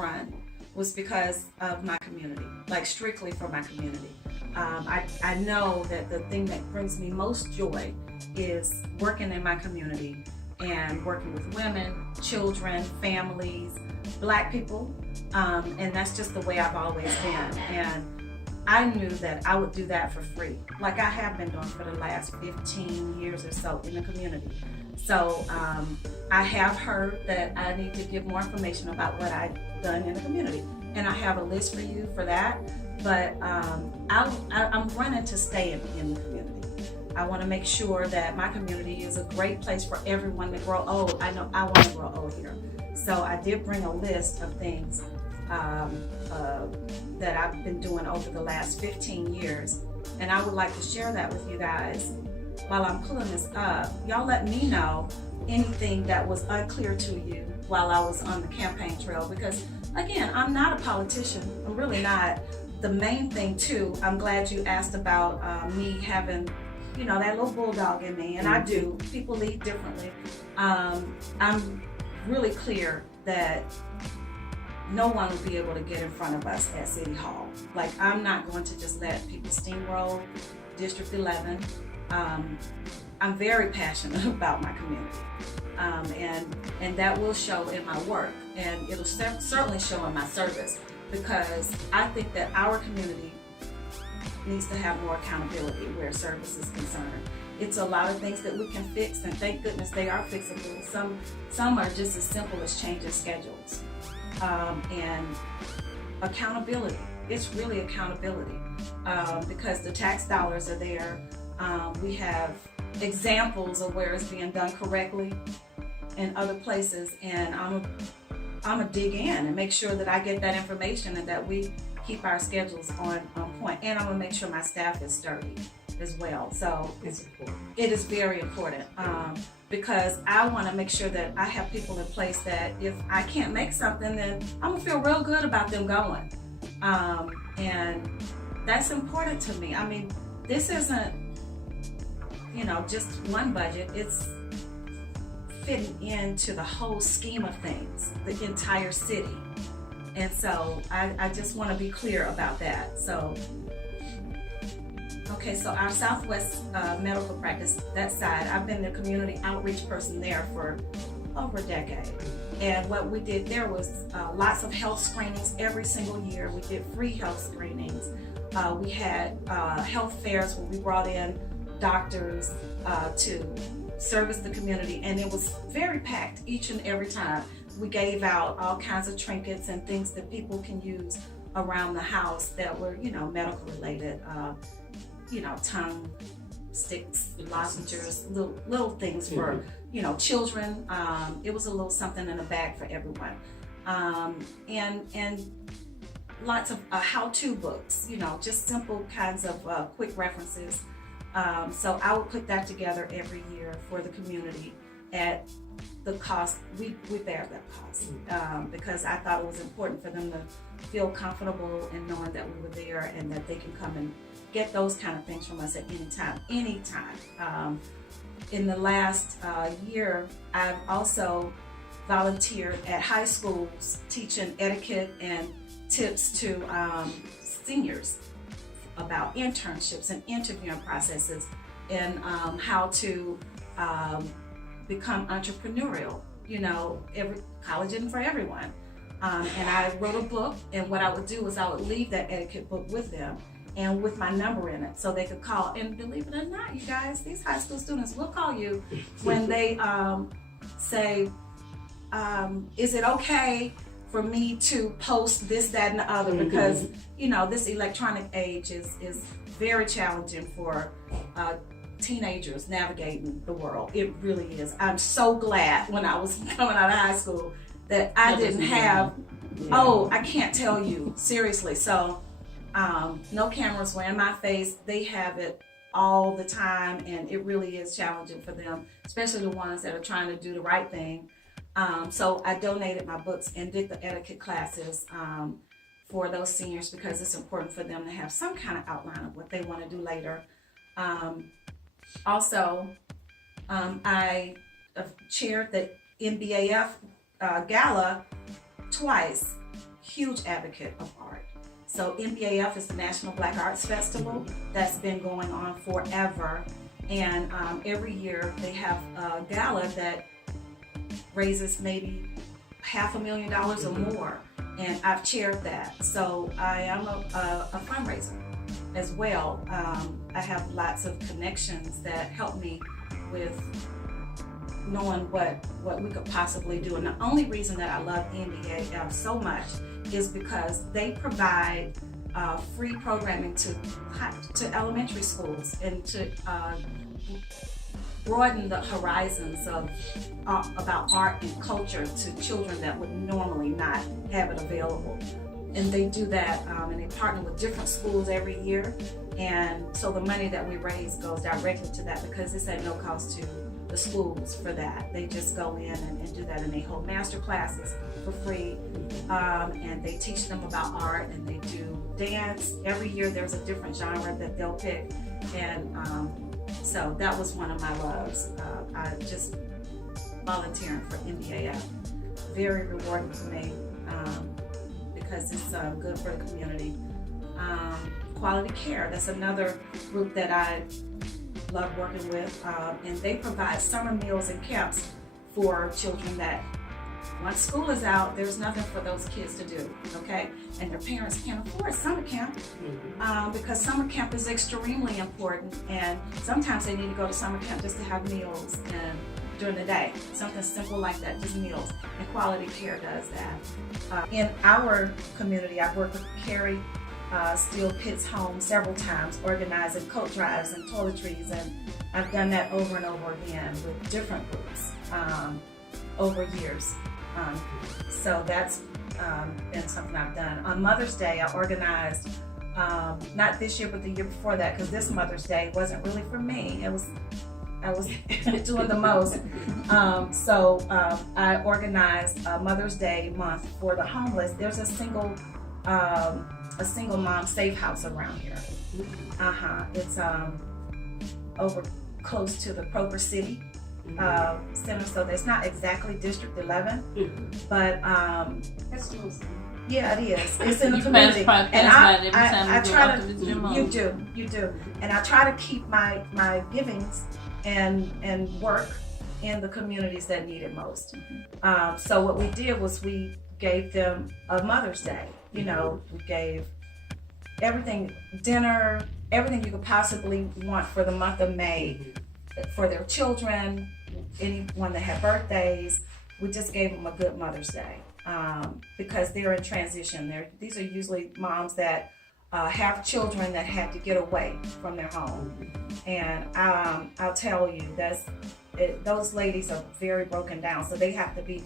run was because of my community, like strictly for my community. I know that the thing that brings me most joy is working in my community and working with women, children, families, Black people, and that's just the way I've always been. And I knew that I would do that for free, like I have been doing for the last 15 years or so in the community. So I have heard that I need to give more information about what I've done in the community, and I have a list for you for that. But I'm running to stay in the community. I want to make sure that my community is a great place for everyone to grow old. I know I want to grow old here. So I did bring a list of things that I've been doing over the last 15 years. And I would like to share that with you guys. While I'm pulling this up, y'all let me know anything that was unclear to you while I was on the campaign trail. Because again, I'm not a politician. I'm really not. The main thing too, I'm glad you asked about me having, you know, that little bulldog in me, and I do. People lead differently. I'm really clear that no one will be able to get in front of us at City Hall. Like, I'm not going to just let people steamroll District 11. I'm very passionate about my community, and that will show in my work, and it'll certainly show in my service, because I think that our community needs to have more accountability where service is concerned. It's a lot of things that we can fix, and thank goodness they are fixable. Some are just as simple as changing schedules. And accountability, it's really accountability, because the tax dollars are there. We have examples of where it's being done correctly in other places, and I'm gonna dig in and make sure that I get that information and that we keep our schedules on point. And I'm gonna make sure my staff is sturdy as well. So It's important. it is very important, because I want to make sure that I have people in place that if I can't make something, then I'm gonna feel real good about them going. And that's important to me. I mean, this isn't, you know, just one budget. It's fitting into the whole scheme of things, the entire city. And so I just want to be clear about that. So, okay, so our Southwest medical practice, that side, I've been the community outreach person there for over a decade. And what we did there was lots of health screenings every single year. We did free health screenings. We had health fairs where we brought in doctors to service the community, and it was very packed each and every time. We gave out all kinds of trinkets and things that people can use around the house that were, you know, medical related, you know, tongue sticks, lozenges, little things for, you know, children. It was a little something in a bag for everyone. And lots of how-to books, you know, just simple kinds of quick references. So I would put that together every year for the community at the cost. We bear that cost, because I thought it was important for them to feel comfortable in knowing that we were there and that they can come and get those kind of things from us at any time. In the last year, I've also volunteered at high schools teaching etiquette and tips to seniors about internships and interviewing processes, and how to become entrepreneurial. You know, every college isn't for everyone. And I wrote a book, and what I would do is I would leave that etiquette book with them and with my number in it, so they could call. And believe it or not, you guys, these high school students will call you when they say, is it okay for me to post this, that, and the other? Because, you know, this electronic age is very challenging for teenagers navigating the world. It really is. I'm so glad when I was coming out of high school that I didn't have, I can't tell you, seriously. So no cameras were in my face. They have it all the time, and it really is challenging for them, especially the ones that are trying to do the right thing. So I donated my books and did the etiquette classes for those seniors, because it's important for them to have some kind of outline of what they want to do later. Also, I chaired the NBAF gala twice, huge advocate of art. So NBAF is the National Black Arts Festival that's been going on forever. And every year they have a gala that raises maybe $500,000 or more. And I've chaired that. So I am a fundraiser as well. I have lots of connections that help me with knowing what we could possibly do. And the only reason that I love NBAF so much is because they provide free programming to elementary schools and to broaden the horizons of about art and culture to children that would normally not have it available. And they do that, and they partner with different schools every year. And so the money that we raise goes directly to that because it's at no cost to the schools for that. They just go in and do that, and they hold master classes for free, and they teach them about art, and they do dance. Every year there's a different genre that they'll pick, and so that was one of my loves. I just volunteering for NBAF. Very rewarding for me because it's good for the community. Quality Care, that's another group that I love working with, and they provide summer meals and camps for children that once school is out, there's nothing for those kids to do, okay? And their parents can't afford summer camp because summer camp is extremely important, and sometimes they need to go to summer camp just to have meals and during the day, something simple like that, just meals. And Quality Care does that. In our community, I've worked with Carrie Steele Pitt's home several times, organizing coat drives and toiletries, and I've done that over and over again with different groups over years. So that's been something I've done. On Mother's Day, I organized, not this year, but the year before that, because this Mother's Day wasn't really for me. I was doing the most. So I organized a Mother's Day month for the homeless. There's a single mom safe house around here. It's over close to the Kroger City Center, so it's not exactly District 11, but that's close. yeah, it is. It's in the community, and I try to. You do, and I try to keep my givings and work in the communities that need it most. So what we did was we gave them a Mother's Day. You know, we gave everything, dinner, everything you could possibly want for the month of May for their children, anyone that had birthdays. We just gave them a good Mother's Day because they're in transition. These are usually moms that have children that have to get away from their home. And I'll tell you, those ladies are very broken down, so they have to be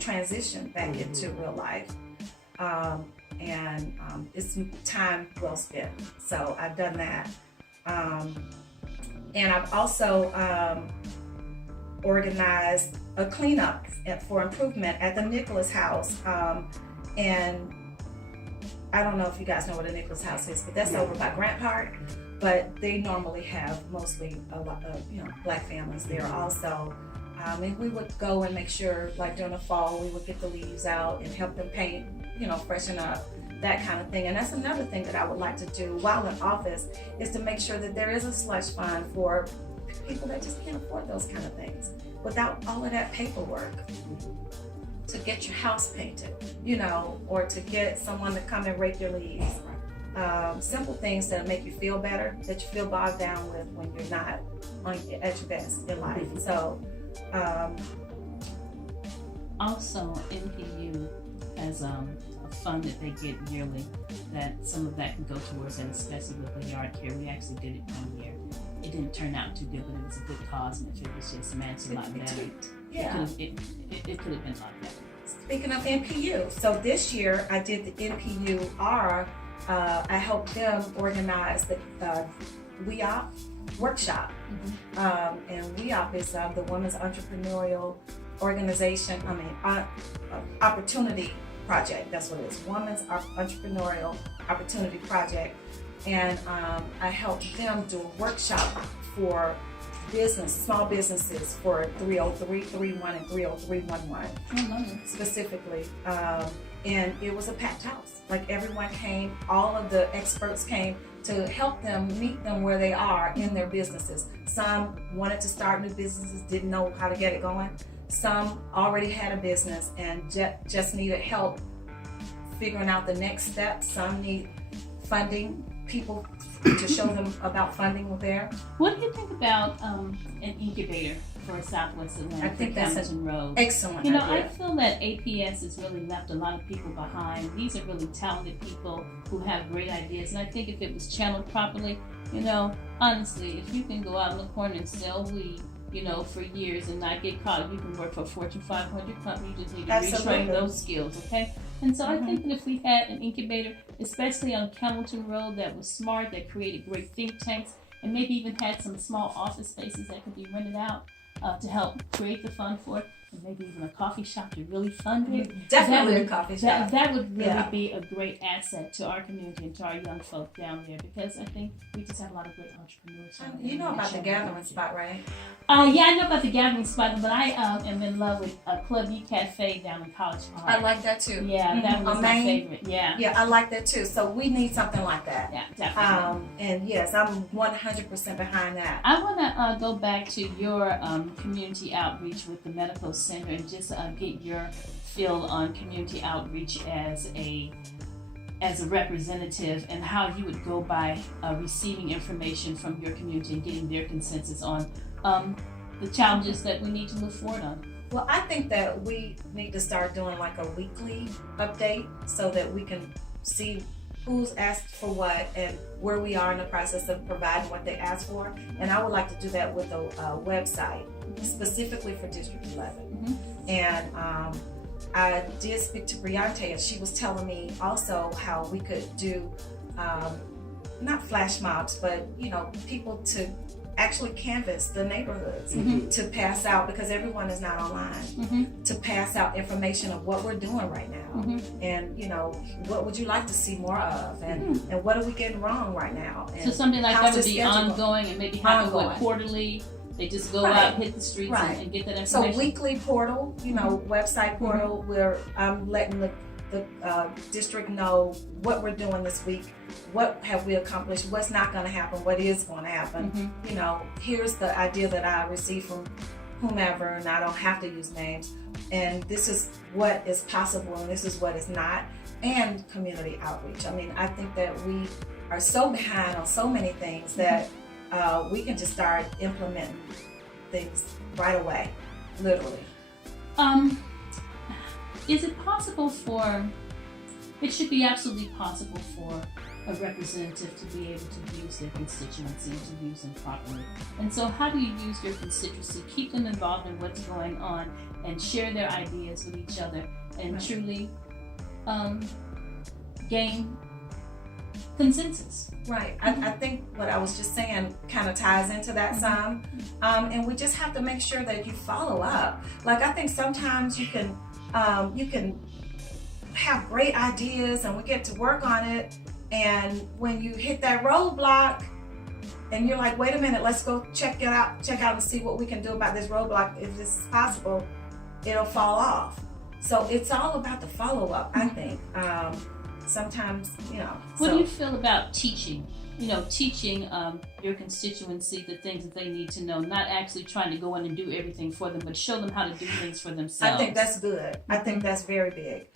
transitioned back into real life. And it's time well spent. So I've done that. And I've also organized a cleanup for improvement at the Nicholas House. And I don't know if you guys know what a Nicholas House is, but that's over by Grant Park. But they normally have mostly a lot of Black families there also. And we would go and make sure, like during the fall, we would get the leaves out and help them paint, freshen up, that kind of thing. And that's another thing that I would like to do while in office, is to make sure that there is a slush fund for people that just can't afford those kind of things without all of that paperwork to get your house painted, or to get someone to come and rake your leaves. Simple things that make you feel better, that you feel bogged down with when you're not at your best in life. So also NPU has a fund that they get yearly, that some of that can go towards that, especially with the yard care. We actually did it one year. It didn't turn out too good, but it was a good cause, and it was just a lot better. Yeah. It could have been a lot better. Speaking of NPU, so this year I did the NPUR. I helped them organize the WEOP workshop. And WEOP is the Women's Entrepreneurial Organization, Opportunity Project. That's what it is, Women's Entrepreneurial Opportunity Project. And I helped them do a workshop for small businesses for 30331 and 30311 specifically. and it was a packed house. Like everyone came, all of the experts came to help them, meet them where they are in their businesses. Some wanted to start new businesses, didn't know how to get it going. Some already had a business and just needed help figuring out the next steps. Some need funding, people to show them about funding there. What do you think about an incubator for Southwest Atlanta? I think for that's Hamilton Road. Excellent You know, idea. I feel that APS has really left a lot of people behind. These are really talented people who have great ideas, and I think if it was channeled properly, you know, honestly, if you can go out in the corner and sell weed, you know, for years and not get caught, you can work for a Fortune 500 company. You just need to retrain those skills, okay? And so I think that if we had an incubator, especially on Hamilton Road, that was smart, that created great think tanks, and maybe even had some small office spaces that could be rented out to help create the fund for it, and maybe even a coffee shop to really fund it. Definitely a coffee shop. That would really be a great asset to our community and to our young folk down there, because I think we just have a lot of great entrepreneurs. You know about the gathering spot, right? Yeah, I know about the gathering spot, but I am in love with Club E Cafe down in College Park. I like that too. Yeah, that was my favorite. Yeah. Yeah, I like that too. So we need something like that. Yeah, definitely. And yes, I'm 100% behind that. I want to go back to your community outreach with the medical center and just get your feel on community outreach as a representative, and how you would go by receiving information from your community and getting their consensus on the challenges that we need to move forward on. Well, I think that we need to start doing like a weekly update so that we can see who's asked for what and where we are in the process of providing what they asked for. And I would like to do that with a website specifically for District 11. And I did speak to Briante, and she was telling me also how we could do not flash mobs, but you know, people to actually canvass the neighborhoods to pass out, because everyone is not online, to pass out information of what we're doing right now, and you know, what would you like to see more of, and what are we getting wrong right now. And so something like that would be schedule ongoing, and maybe happen quarterly. They just go out, hit the streets, and get that information. So weekly portal, you know, website portal, where I'm letting the district know what we're doing this week, what have we accomplished, what's not going to happen, what is going to happen. You know, here's the idea that I received from whomever, and I don't have to use names, and this is what is possible and this is what is not, and community outreach. I mean, I think that we are so behind on so many things that we can just start implementing things right away, literally. Is it possible it should be absolutely possible for a representative to be able to use their constituency and to use them properly. And so how do you use your constituency, keep them involved in what's going on, and share their ideas with each other, and truly gain consensus? Right. I think what I was just saying kind of ties into that some. And we just have to make sure that you follow up. Like, I think sometimes you can have great ideas and we get to work on it, and when you hit that roadblock and you're like, wait a minute, let's go check out and see what we can do about this roadblock. If this is possible, it'll fall off. So it's all about the follow-up, I think. Sometimes, you know. What do you feel about teaching? You know, teaching your constituency the things that they need to know, not actually trying to go in and do everything for them, but show them how to do things for themselves. I think that's good. I think that's very big.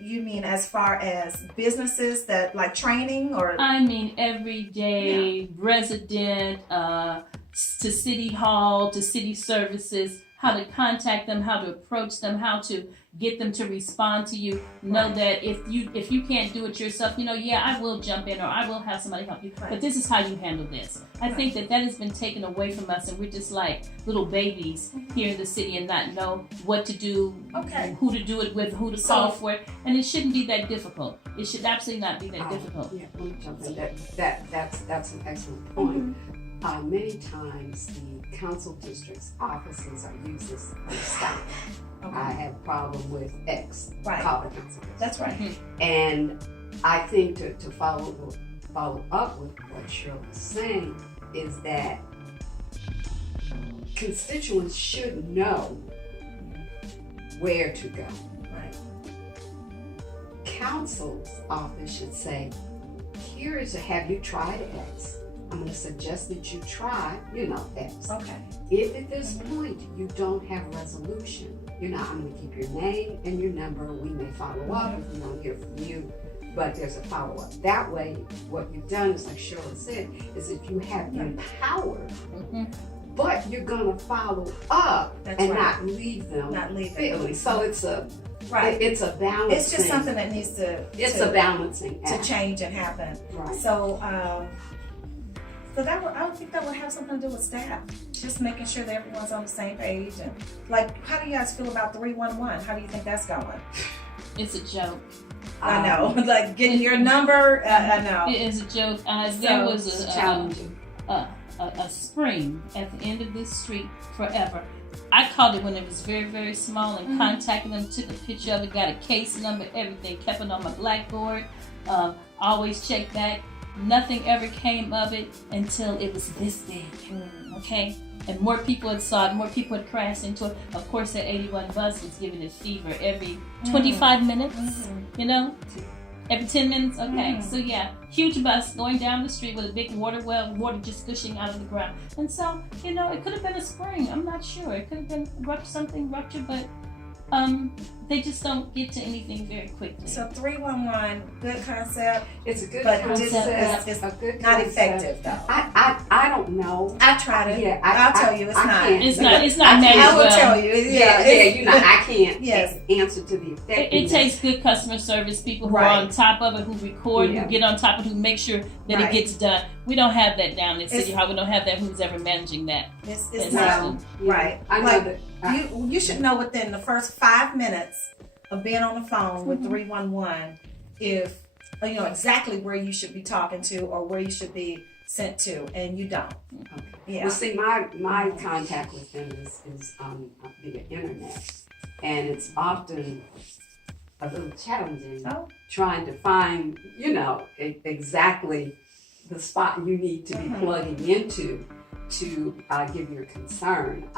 You mean as far as businesses that like training, or? I mean everyday resident to city hall, to city services, how to contact them, how to approach them, how to get them to respond to you. Know that if you can't do it yourself, you know, I will jump in, or I will have somebody help you. But this is how you handle this. I think that has been taken away from us, and we're just like little babies here in the city and not know what to do, who to do it with, who to call for it. And it shouldn't be that difficult. It should absolutely not be that difficult. Yeah, let me jump in. That's an excellent point. Many times the council district's offices are used as staff. I have a problem with X council district. That's right. And I think to follow up with what Cheryl was saying is that constituents should know where to go. Right. Council's office should say, here is have you tried X? I'm going to suggest that you try, X. Okay. If at this point you don't have resolution, I'm going to keep your name and your number. We may follow up if we don't hear from you, but there's a follow-up. That way, what you've done is, like Cheryl said, is that you have empowered, but you're going to follow up not leave them feeling. So it's a it's a balancing. It's just something that needs to. It's a balancing to change and happen. Right. So, I would think that would have something to do with staff, just making sure that everyone's on the same page. And how do you guys feel about 311? How do you think that's going? It's a joke. I know, like getting your number. I know it is a joke. There was challenging. A spring at the end of this street forever. I called it when it was very, very small and contacted them, took a picture of it, got a case number, everything, kept it on my blackboard, always checked back. Nothing ever came of it until it was this big, okay? And more people had saw it, more people had crashed into it. Of course, that 81 bus was giving it fever every 25 minutes, every 10 minutes, okay. So yeah, huge bus going down the street with a big water water just gushing out of the ground. And so, it could have been a spring, I'm not sure. It could have been something ruptured, but they just don't get to anything very quickly. So 311, good concept. It's a good concept. It's a good not concept. effective though. I don't know. I tried it. Yeah, I'll tell you, it's not. It's not managed I will well. tell you. I can't Yes. answer to the effectiveness. It takes good customer service people who are on top of it, who record, who get on top of it, who make sure that it gets done. We don't have that down in City Hall. We don't have that. Who's ever managing that? It's not. Right. I know that. You should know within the first 5 minutes of being on the phone with 311 if exactly where you should be talking to or where you should be sent to, and you don't. Okay. Yeah. Well, see, my contact with them is via internet, and it's often a little challenging trying to find exactly the spot you need to be plugging into to give your concern.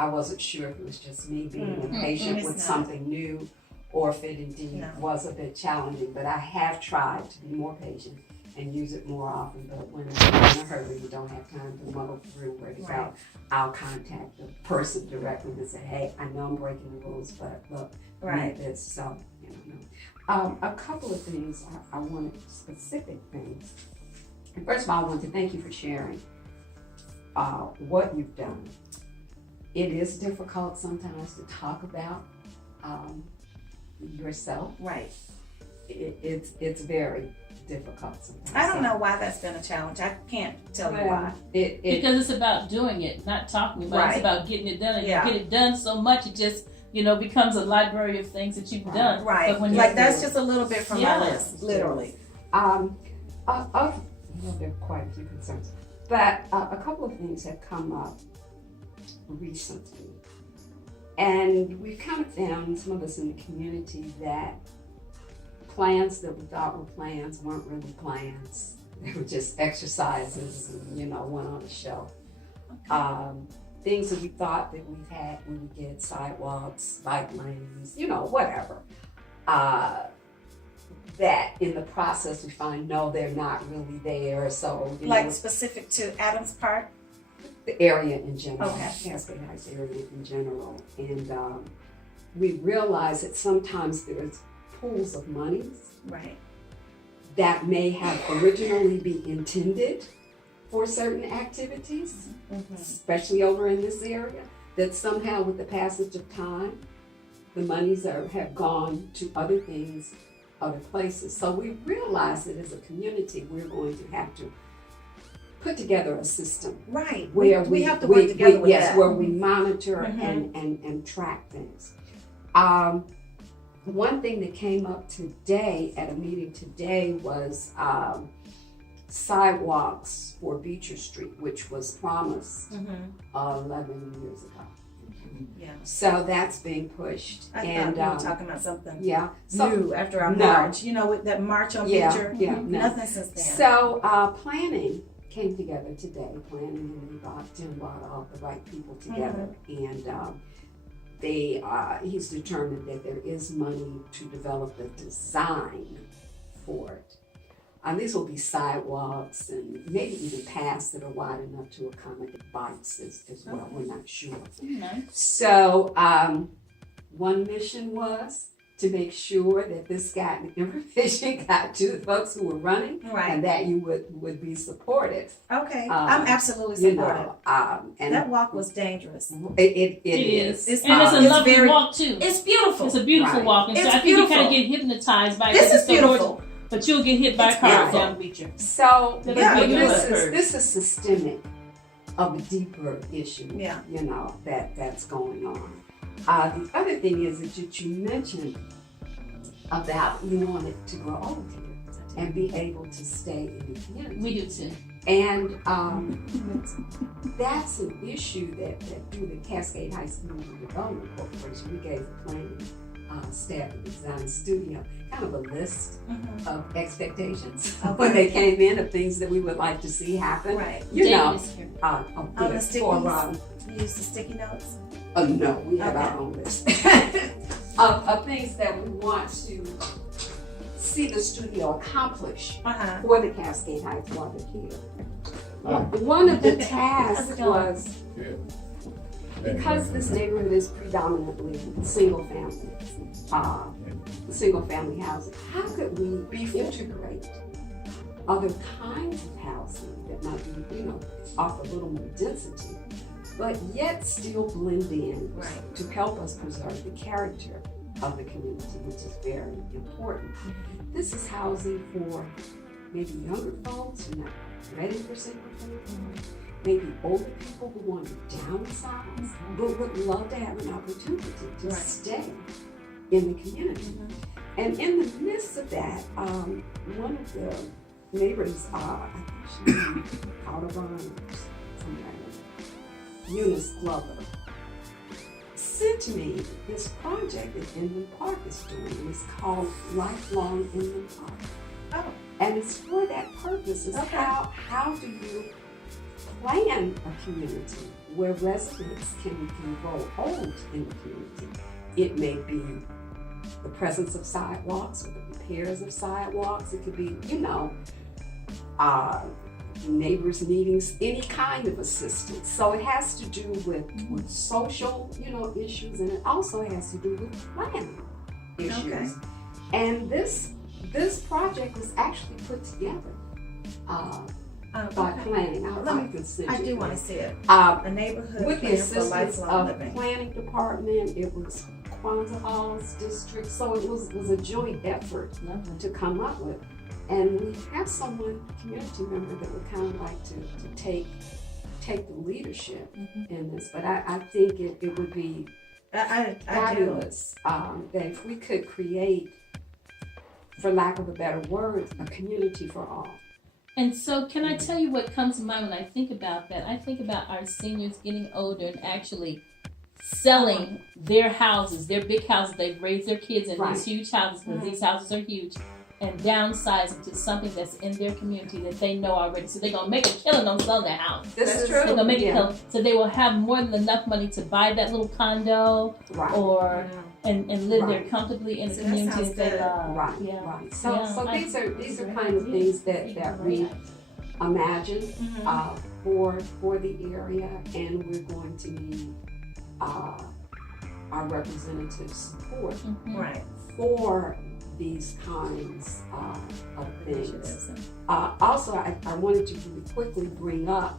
I wasn't sure if it was just me being impatient with something new or if it indeed was a bit challenging, but I have tried to be more patient and use it more often. But when I'm in a hurry, you don't have time to muddle through where to go, I'll contact the person directly and say, hey, I know I'm breaking the rules, but look, need this. So, a couple of things I wanted, specific things. And first of all, I want to thank you for sharing what you've done. It is difficult sometimes to talk about yourself. Right. It's very difficult sometimes. I don't know why that's been a challenge. I can't tell you why. Because it's about doing it, not talking about it. It's about getting it done. And you get it done so much, it just becomes a library of things that you've done. Right. But when that's just a little bit from my list, literally. There are quite a few concerns, but a couple of things have come up recently, and we've kind of found, some of us in the community, that plans that we thought were plans weren't really plans. They were just exercises and went on a show. Things that we thought that we would get, sidewalks, bike lanes, whatever, that in the process we find no, they're not really there. So specific to Adams Park, the area in general, Cascade Heights area in general, and we realize that sometimes there's pools of monies that may have originally been intended for certain activities, especially over in this area, that somehow with the passage of time, the monies have gone to other things, other places. So we realize that as a community, we're going to have to put together a system. Right. Where we have to work together with that. Where we monitor and track things. One thing that came up today at a meeting today was sidewalks for Beecher Street, which was promised 11 years ago. Yeah. So that's being pushed. I thought we were talking about something so, new after our march. With that march on Beecher. Nothing since then. So planning came together today. Planning, and Tim brought all the right people together. And he's determined that there is money to develop the design for it. These will be sidewalks and maybe even paths that are wide enough to accommodate bikes as well. We're not sure. Nice. So one mission was to make sure that this information got to the folks who were running, Right. and that you would be supportive. Okay, I'm absolutely supportive. And That walk was dangerous. it is. It's And it's a it's lovely very- walk too. It's beautiful. It's a beautiful Right. walk, and so It's I think you kind of beautiful. get hypnotized by it. This 'cause is it's so beautiful. gorgeous. But you'll get hit by a It's car beautiful. down the beach. So Yeah, but but this is systemic of a deeper issue. Yeah. That's going on. The other thing is that you mentioned about you wanted to grow old here and be able to stay in the community. We do too. And that's an issue that through the Cascade Heights Community Development Corporation, we gave the planning staff and design studio kind of a list of expectations when they came in of things that we would like to see happen. Right. You know, David is here. On the stickies? You use the sticky notes? no, we have Okay. our own list of things that we want to see the studio accomplish Uh-huh. for the Cascade Heights while they're here. One of the tasks was, because this neighborhood is predominantly single family housing, how could we integrate other kinds of housing that might be, offer a little more density, but yet still blend in Right. to help us preserve the character of the community, which is very important. This is housing for maybe younger folks who are not ready for single family, maybe older people who want to downsize, but would love to have an opportunity to Right. stay in the community. And in the midst of that, one of the neighbors, I think she's Audubon or somewhere, Eunice Glover, said to me, this project that Inland Park is doing is called Lifelong Inland Park. Oh. And it's for that purpose, is Okay. how do you plan a community where residents can grow old in the community? It may be the presence of sidewalks or the repairs of sidewalks. It could be, neighbors needing any kind of assistance. So it has to do with social, issues, and it also has to do with planning issues. Okay. And this project was actually put together by planning. I do want to see it. to A neighborhood with the plan for assistance lifelong of living. planning department. It was Kwanzaa Halls district, so it was a joint effort Lovely. to come up with. And we have someone, community member, that would kind of like to take the leadership in this. But I think it would be I do. fabulous that if we could create, for lack of a better word, a community for all. And so, can I tell you what comes to mind when I think about that? I think about our seniors getting older and actually selling their houses, their big houses. They've raised their kids in Right. these huge houses, because these houses are huge, and downsizing to something that's in their community that they know already. So they're going to make a killing on selling their house. This is true. They're going to make a killing. So they will have more than enough money to buy that little condo Right. or and live there Right. comfortably in the See, that community sounds that they good. love. Right, Yeah. right. So, Yeah, so I- these are kind of things that we imagine for the area, and we're going to need our representatives' support Right. for these kinds of things. Initiatives. Also, I wanted to really quickly bring up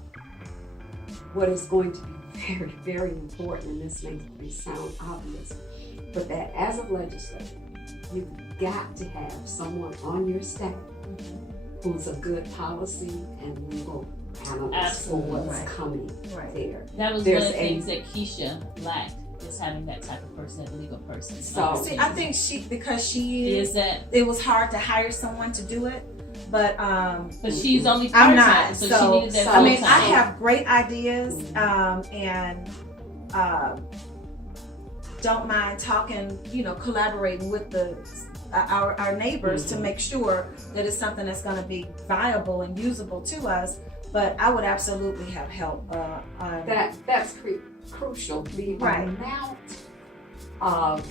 what is going to be very, very important, and this may sound obvious, but that as a legislator, you've got to have someone on your staff who's a good policy and legal analyst for Absolutely. what's Right. coming Right. there. That was There's one of the a- things that Keisha lacked, is having that type of person, that legal person. So- See, I think because she is that, it was hard to hire someone to do it, but but she's only I'm part-time, not. so, So, she needed that I mean, full-time. I have great ideas, and don't mind talking, collaborating with our neighbors to make sure that it's something that's going to be viable and usable to us. But I would absolutely have help on That's crucial. The Right. amount of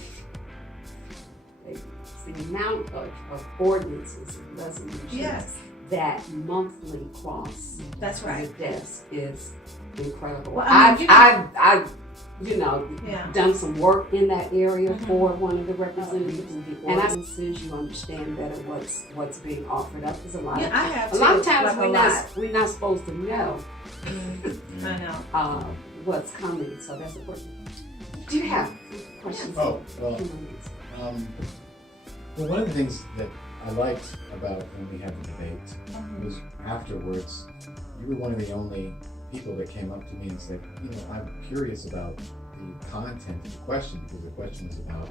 the amount of ordinances and resolutions Yes, that monthly cross that's right. the desk is incredible. Well, I mean, I've Yeah. done some work in that area Mhm. for one of the representatives, The and ordinance. you understand better what's being offered up. Because a lot Yeah, I have a lot too, of times like we're not supposed to know I know. what's coming, so that's important. Do you have questions? Oh, well, well, one of the things that I liked about when we had the debate was afterwards, you were one of the only people that came up to me and said, I'm curious about the content of the question, because the question was about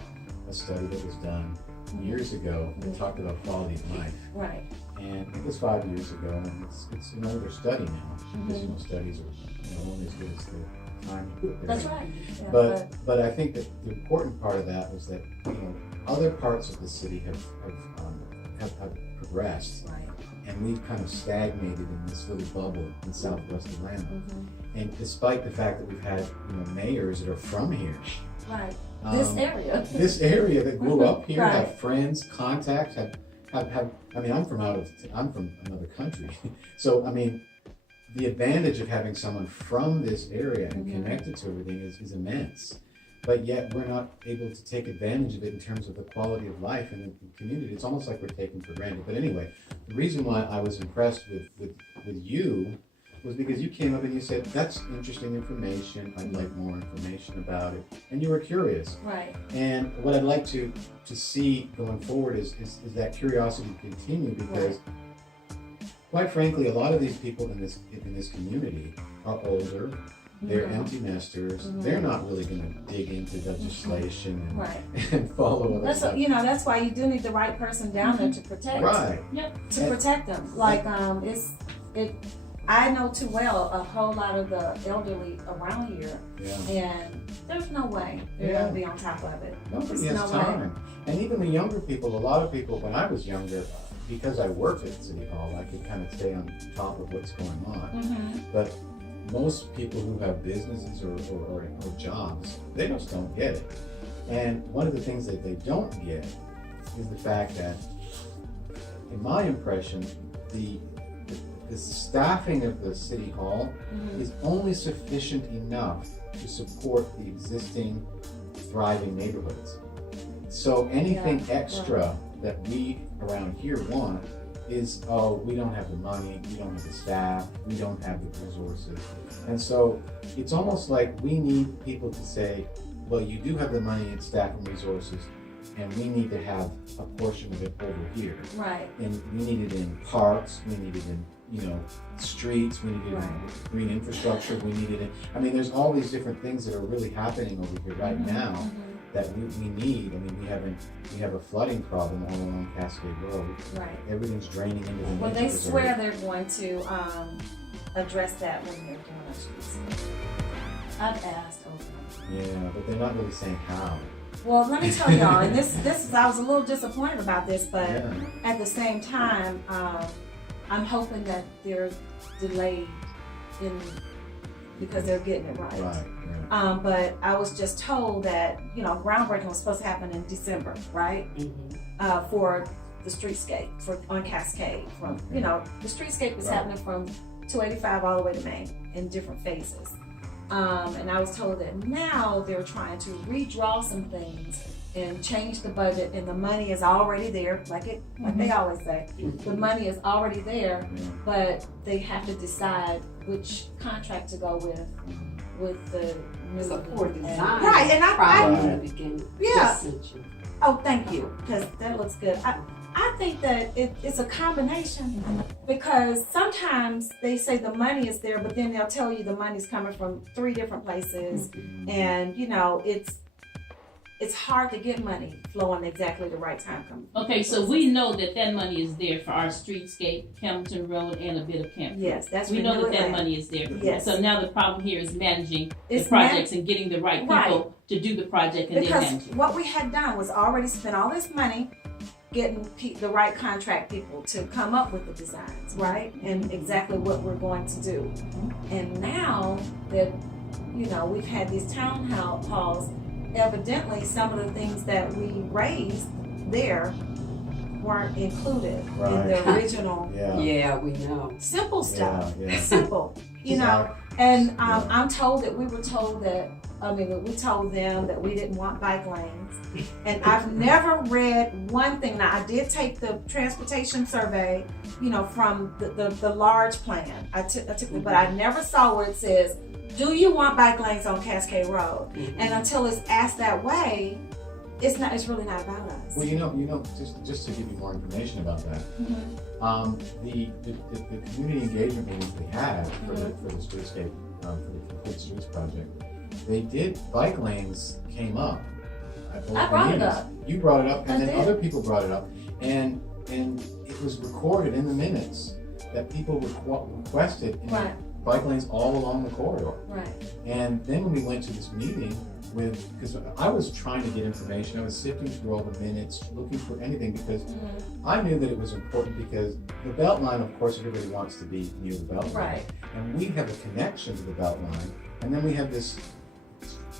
a study that was done years ago that talked about quality of life. Right. And it was 5 years ago, and it's an older study now, because studies are only as good as the time you put there. That's right. Yeah, But I think that the important part of that was that other parts of the city have progressed, right. and we've kind of stagnated in this little bubble in Southwest Atlanta. And despite the fact that we've had mayors that are from here, Right. This area. this area that grew up here, Right. have friends, contacts, have. I mean, I'm from another country, so I mean, the advantage of having someone from this area and connected to everything is immense. But yet we're not able to take advantage of it in terms of the quality of life in the community. It's almost like we're taken for granted. But anyway, the reason why I was impressed with you was because you came up and you said, that's interesting information. I'd like more information about it. And you were curious. Right. And what I'd like to see going forward is that curiosity continue, because quite frankly, a lot of these people in this community are older. They're empty nesters. They're not really going to dig into legislation and follow other stuff. That's why you do need the right person down there to protect. Right. To protect them. Like I know too well a whole lot of the elderly around here, and there's no way they're going to be on top of it. Nobody has time. And even the younger people, a lot of people, when I was younger, because I worked at City Hall, I could kind of stay on top of what's going on. But most people who have businesses or jobs, they just don't get it. And one of the things that they don't get is the fact that, in my impression, the staffing of the City Hall is only sufficient enough to support the existing thriving neighborhoods. So anything extra that we around here want is, we don't have the money, we don't have the staff, we don't have the resources. And so it's almost like we need people to say, well, you do have the money and staff and resources, and we need to have a portion of it over here. Right. And we need it in parks, we need it in, streets, we need it in green infrastructure, we need it in, I mean, there's all these different things that are really happening over here right now that we need. I mean, we have a flooding problem all along Cascade Road. Right. Everything's draining into the Well, nature they reserve. swear they're going to address that when they're doing our streets. I've asked over. Yeah, but they're not really saying how. Well, let me tell y'all, and this is, I was a little disappointed about this, but Yeah. at the same time, I'm hoping that they're delayed because they're getting it right. Right. But I was just told that, groundbreaking was supposed to happen in December, right? For the streetscape on Cascade. The streetscape is happening from 285 all the way to Main in different phases. And I was told that now they're trying to redraw some things and change the budget, and the money is already there, like they always say. The money is already there, but they have to decide which contract to go with the It's a poor design. Right, and problem in the beginning. Yeah. Oh, thank you, because that looks good. I think that it's a combination, because sometimes they say the money is there, but then they'll tell you the money's coming from 3 different places, and it's hard to get money flowing exactly the right time. Okay, so we know that money is there for our streetscape, Hamilton Road, and a bit of Camp. Yes, that's we know that money is there. Yes. So now the problem here is managing the projects and getting the right people to do the project and then managing. Because what we had done was already spent all this money getting the right contract people to come up with the designs, right? And exactly what we're going to do. And now that, we've had these town halls, evidently some of the things that we raised there weren't included in Right. the original Yeah, we know. simple stuff. Yeah. Simple, you know. And I'm told that we told them that we didn't want bike lanes. And I've never read one thing. Now I did take the transportation survey, you know, from the large plan. I took it, but I never saw where it says, "Do you want bike lanes on Cascade Road?" And until it's asked that way, it's really not about us. Well, you know, just to give you more information about that, the community engagement meetings we had for the streetscape, for the Complete Streets project, they did bike lanes came up. I brought it up. You brought it up, and I then did. other people brought it up, and it was recorded in the minutes that people requested Right. bike lanes all along the corridor. Right. And then when we went to this meeting because I was trying to get information, I was sifting through all the minutes, looking for anything, because I knew that it was important, because the Beltline, of course, everybody wants to be near the Beltline. Right. And we have a connection to the Beltline, and then we have this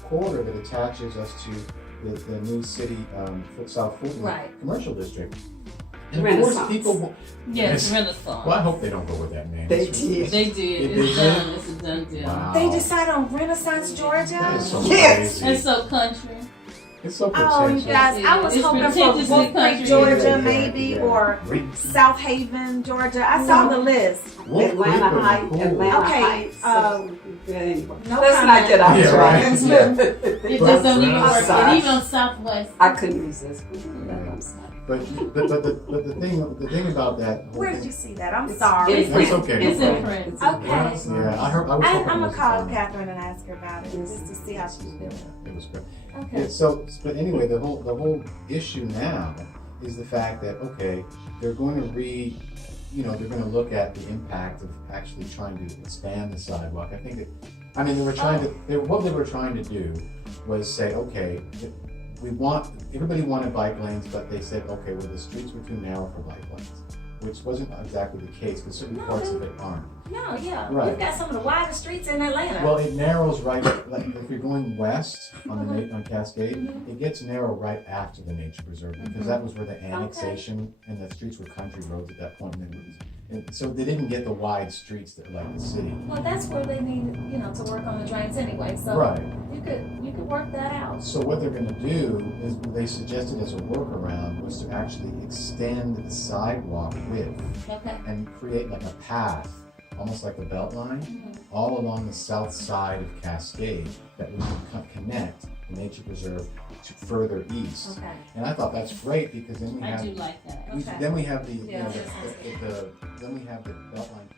corridor that attaches us to the new city, South Fulton Right. Commercial District. And of course, Renaissance. people. Yes, Renaissance. Well, I hope they don't go with that name. They did. They did. They It's did? done. It's a done deal. Wow. They decide on Renaissance, Georgia. That is so Yes. crazy. It's so country. It's so Oh, you pretentious. guys, I was It's hoping for pretentiously Wolf Creek, country. Georgia, Yeah, maybe, yeah. or South Haven, Georgia. I saw the list. Wolf Creek Atlanta would be Heights. cool. Atlanta Okay, Heights. Anyway, no let's comment. not get out Yeah, of right. It But- just don't even work. Sorry. And even on Southwest. I couldn't resist. But the thing about that whole Where did thing- you see that? I'm sorry. It's That's okay. It's no in problem. print. Okay. Yeah, I was hoping I'm it gonna was call fun. Catherine and ask her about it, just to see how she's feeling. It was good. Okay. Yeah, so, but anyway, the whole issue now is the fact that, okay, they're going to they're going to look at the impact of actually trying to expand the sidewalk. What they were trying to do was say, okay, everybody wanted bike lanes, but they said, okay, well, the streets were too narrow for bike lanes, which wasn't exactly the case, because certain parts of it aren't. No, yeah. Right. We've got some of the widest streets in Atlanta. Well, it narrows right, like if you're going west on Cascade, it gets narrow right after the nature preserve, because that was where the annexation and the streets were country roads at that point. And so they didn't get the wide streets that like the city. Well, that's where they need, to work on the drains anyway. So Right. you could work that out. So what they're going to do is, what they suggested as a workaround was to actually extend the sidewalk width Okay. and create like a path, almost like a Beltline, all along the south side of Cascade that we can connect the nature preserve to further east. Okay. And I thought that's great, because then we I have do like that. Okay. then we have the Yeah, then we have the Beltline